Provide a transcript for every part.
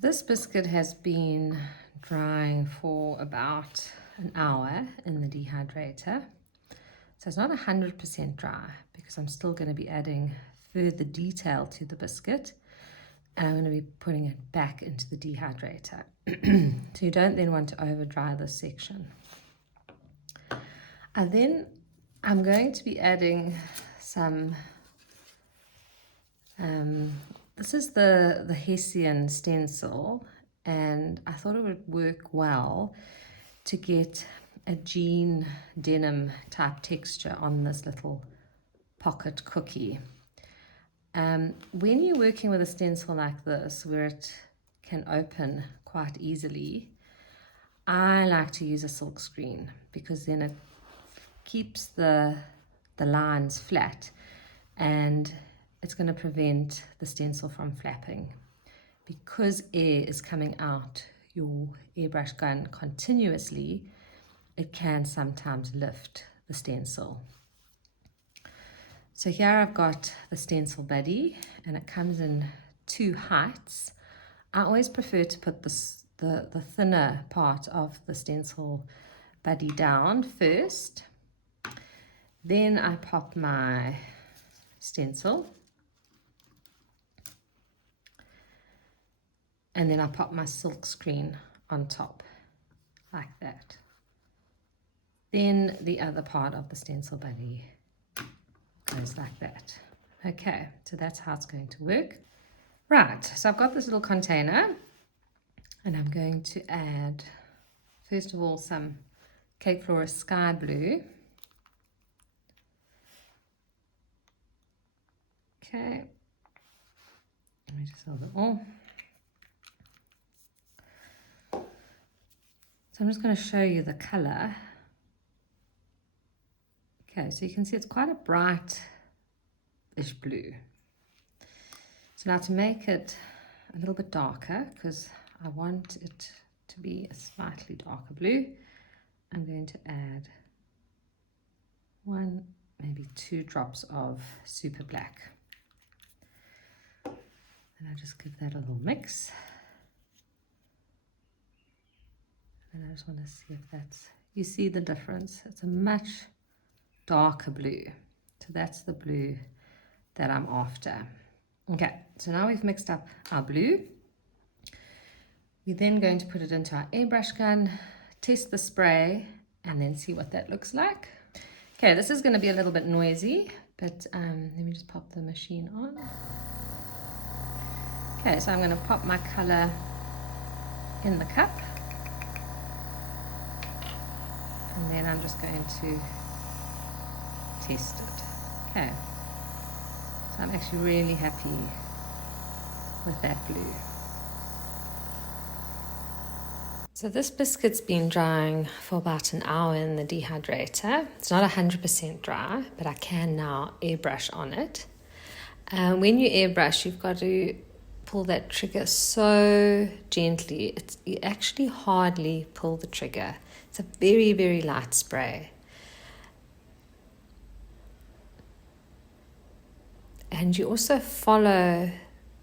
This biscuit has been drying for about an hour in the dehydrator. So it's not 100% dry because I'm still going to be adding further detail to the biscuit, and I'm going to be putting it back into the dehydrator. So you don't then want to over dry this section. And then I'm going to be adding some this is the Hessian stencil, and I thought it would work well to get a jean denim type texture on this little pocket cookie. When you're working with a stencil like this, where it can open quite easily, I like to use a silkscreen because then it keeps the lines flat, and it's going to prevent the stencil from flapping. Because air is coming out your airbrush gun continuously, it can sometimes lift the stencil. So here I've got the stencil buddy, and it comes in two heights. I always prefer to put the thinner part of the stencil buddy down first. Then I pop my stencil. And then I pop my silk screen on top, like that. Then the other part of the stencil buddy goes like that. Okay, so that's how it's going to work. Right, so I've got this little container, and I'm going to add, first of all, some Cake Flora Sky Blue. Okay, let me just hold it all. So I'm just going to show you the color. Okay, so you can see it's quite a bright-ish blue. So now to make it a little bit darker, because I want it to be a slightly darker blue, I'm going to add 1, maybe 2 drops of super black. And I just give that a little mix. And I just want to see if that's, you see the difference. It's a much darker blue. So that's the blue that I'm after. Okay, so now we've mixed up our blue. We're then going to put it into our airbrush gun, test the spray, and then see what that looks like. Okay, this is going to be a little bit noisy, but let me just pop the machine on. Okay, so I'm going to pop my color in the cup. And then I'm just going to test it. Okay, so I'm actually really happy with that blue. So this biscuit's been drying for about an hour in the dehydrator. It's not 100% dry, but I can now airbrush on it. When you airbrush, you've got to pull that trigger so gently. You actually hardly pull the trigger. It's a very, very light spray. And you also follow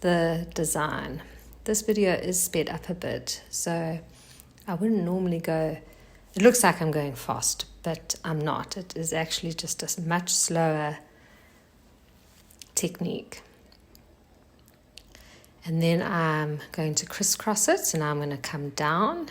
the design. This video is sped up a bit, so I wouldn't normally go, it looks like I'm going fast, but I'm not. It is actually just a much slower technique. And then I'm going to crisscross it, so now I'm going to come down.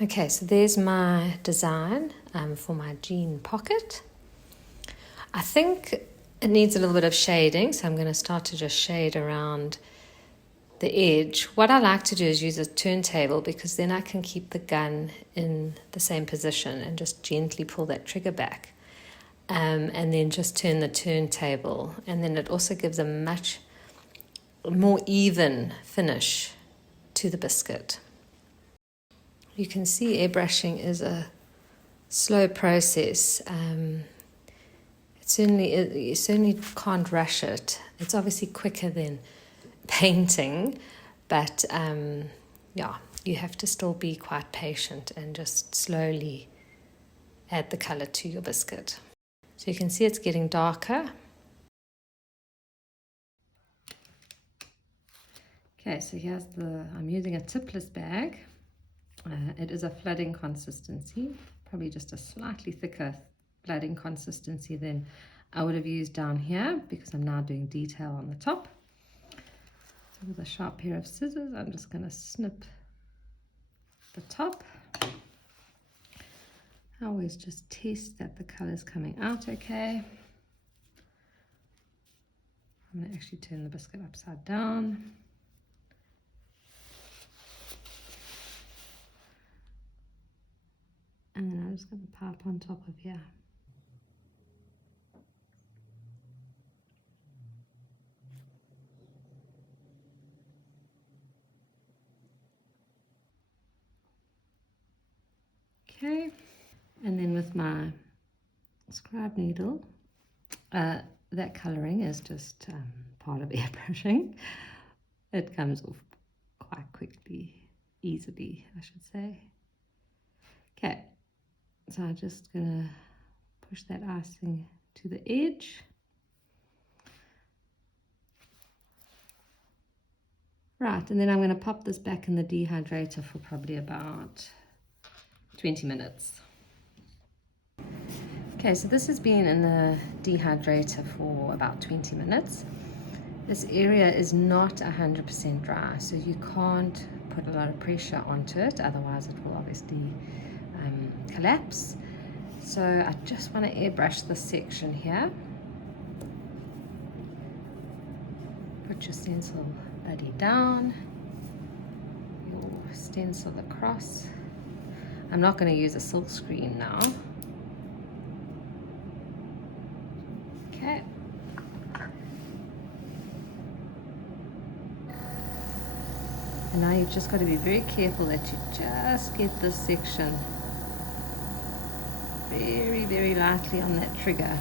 Okay, so there's my design for my jean pocket. I think it needs a little bit of shading, so I'm going to start to just shade around the edge. What I like to do is use a turntable, because then I can keep the gun in the same position and just gently pull that trigger back. And then just turn the turntable, and then it also gives a much more even finish to the biscuit. You can see airbrushing is a slow process. You certainly can't rush it. It's obviously quicker than painting, But yeah, you have to still be quite patient and just slowly add the color to your biscuit. So you can see it's getting darker. Okay, so here's I'm using a tipless bag. It is a flooding consistency, probably just a slightly thicker flooding consistency than I would have used down here, because I'm now doing detail on the top. So with a sharp pair of scissors, I'm just going to snip the top. I always just test that the color is coming out okay. I'm going to actually turn the biscuit upside down. And then I'm just going to pipe on top of here. Okay, and then with my scribe needle, that colouring is just part of airbrushing. It comes off quite quickly, easily, I should say. Okay, so I'm just going to push that icing to the edge. Right, and then I'm going to pop this back in the dehydrator for probably about 20 minutes. Okay, so this has been in the dehydrator for about 20 minutes. This area is not 100% dry, so you can't put a lot of pressure onto it, otherwise it will obviously collapse. So I just want to airbrush this section here. Put your stencil buddy down, your stencil across. I'm not going to use a silkscreen now. Okay. And now you've just got to be very careful that you just get this section very, very lightly on that trigger.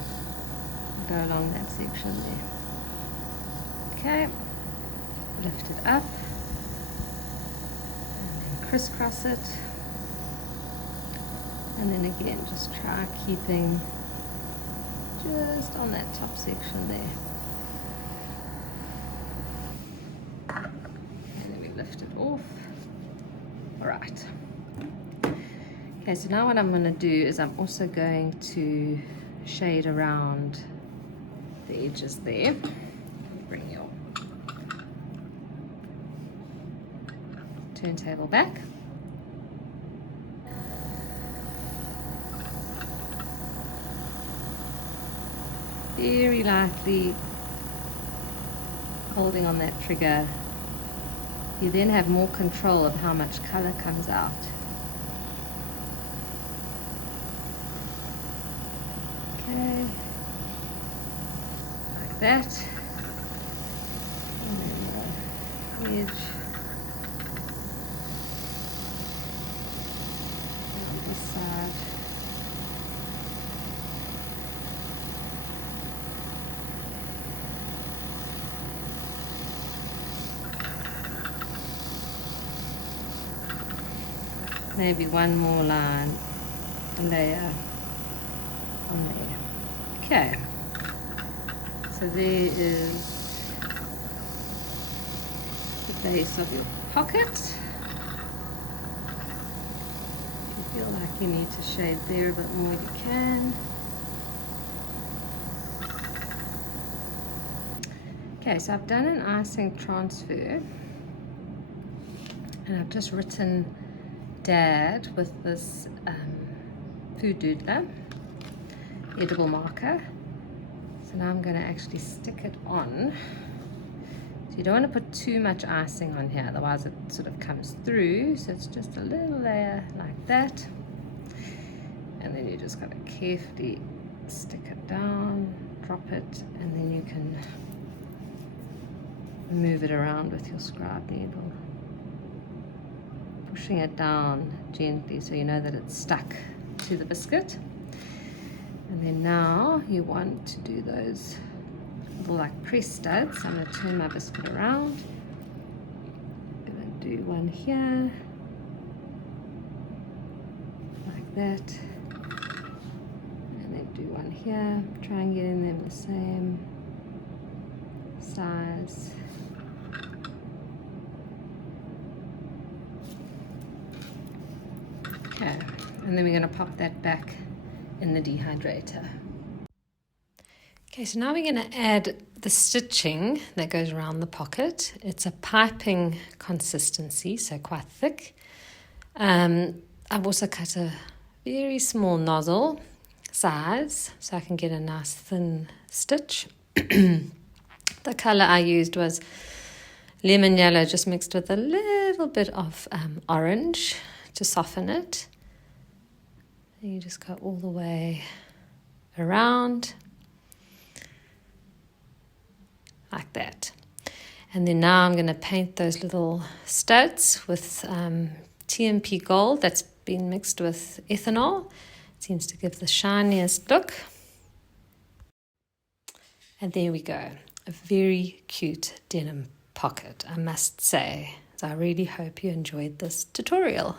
Go along that section there. Okay, lift it up and then crisscross it. And then again, just try keeping just on that top section there. And then we lift it off. All right. Okay, so now what I'm going to do is I'm also going to shade around the edges there. Bring your turntable back. Very lightly holding on that trigger. You then have more control of how much color comes out. Okay, like that. And then the edge on this side. Maybe one more layer on there. Okay, so there is the base of your pocket. If you feel like you need to shade there a bit more, you can. Okay, so I've done an icing transfer, and I've just written Dad with this food doodler edible marker. So now I'm going to actually stick it on. So you don't want to put too much icing on here, otherwise it sort of comes through. So it's just a little layer like that, and then you just got to carefully stick it down, drop it, and then you can move it around with your scribe needle, pushing it down gently so you know that it's stuck to the biscuit. And then now you want to do those little like press studs. I'm going to turn my biscuit around. do one here, like that, and then do one here. Try and get in them the same size. Okay, and then we're going to pop that back in the dehydrator. Okay, so now we're going to add the stitching that goes around the pocket. It's a piping consistency, so quite thick. I've also cut a very small nozzle size so I can get a nice thin stitch. The color I used was lemon yellow, just mixed with a little bit of orange to soften it. And you just go all the way around like that. And then now I'm going to paint those little studs with TMP gold that's been mixed with ethanol. It seems to give the shiniest look. And there we go. A very cute denim pocket, I must say. So I really hope you enjoyed this tutorial.